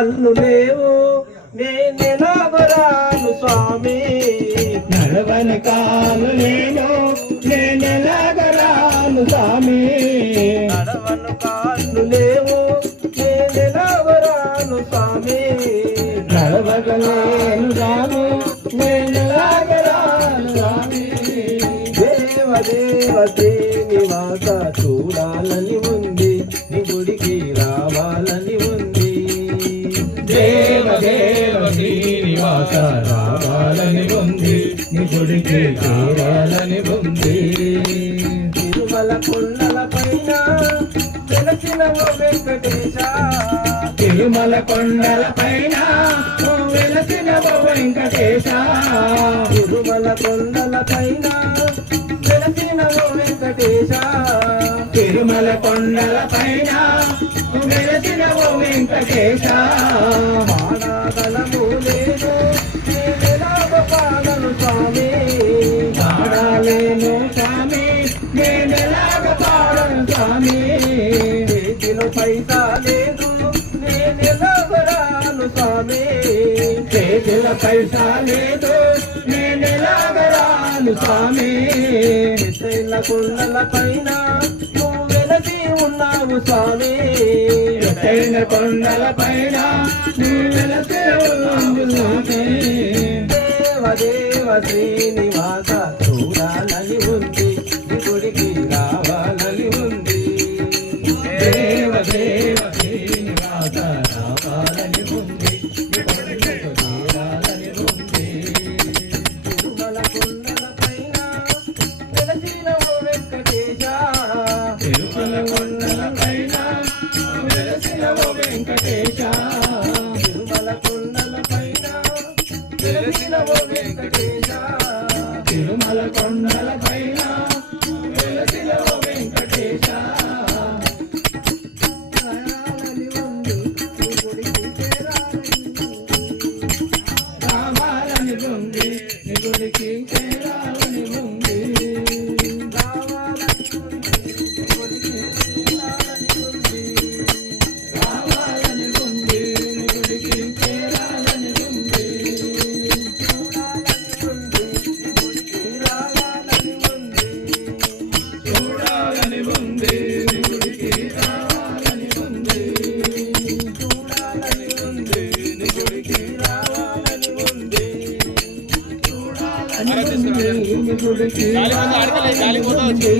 కళ్ళు లేవు నేనెలాగరాను స్వామి, నడవని కాలు నేను నేనెలాగరాను స్వామి, నడవను కాళ్ళు లేవు నేనెలాగరాను స్వామి, నడవగలేను రాను నేనెలాగరాను స్వామి. దేవ దేవ శ్రీనివాస చూడాలని ఉంది, నీ గుడికి రావాలని ఉంది. దేవ దేవ శ్రీనివాస రావాలని ఉంది, నీ గుడికి చేరాలని ఉంది. తిరుమల కొండల పైన వెలసిన ఓ వెంకటేశ, తిరుమల కొండల పైన వెలసిన ఓ వెంకటేశ, తిరుమల కొండల పైన వెలసిన ఓ వెంకటేశ, తిరుమల కొండల పైన వెలసిన ఓ వెంకటేశ. పాడాగలము లేదు నేనెలాగ పాడను స్వామి, పాడాలేను స్వామి నేనెలాగ పాడను స్వామి, చేతిలో పైసా లేదు నేనెలాగ రాను స్వామి, చేతుల పైసా లేదు నేనెలాగ రాను స్వామి. ఎత్తైన కొండల పైన నువ్వు వెలసి ఉన్నావు స్వామి, ఎత్తైన కొండల పైన నువ్వు వెలసి ఉన్నావు స్వామి. దేవ దేవ శ్రీనివాస చూడాలని ఉంది, నీ గుడికి రావాలని ఉంది. దేవ దేవ శ్రీనివాస రావాలని ఉంది, నీ గుడికి చేరాలని ఉంది. తిరుమల కొండల పైన వెలసిన ఓ వెంకటేశ, తిరుమల కొండల పైన వెలసిన ఓ వెంకటేశ, తిరుమల కొండల పైన వెలసిన ఓ వెంకటేశ, తిరుమల కొండల పైన వెలసిన ఓ వెంకటేశ. రావాలని ఉంది, నీ గుడికి చేరాలని ఉంది. రావాలని ఉంది, నీ గుడికి చేరాలని ఉంది. రావాలని ఉంది, నీ గుడికి చేరాలని ఉంది. రావాలని ఉంది, నీ గుడికి చేరాలని ఉంది. చూడాలని ఉంది, నీ గుడికి రావాలని ఉంది. చూడాలని ఉంది, నీ గుడికి రావాలని ఉంది. చూడాలని ఉంది, నీ గుడికి రావాలని ఉంది. చూడాలని ఉంది, నీ గుడికి రావాలని ఉంది.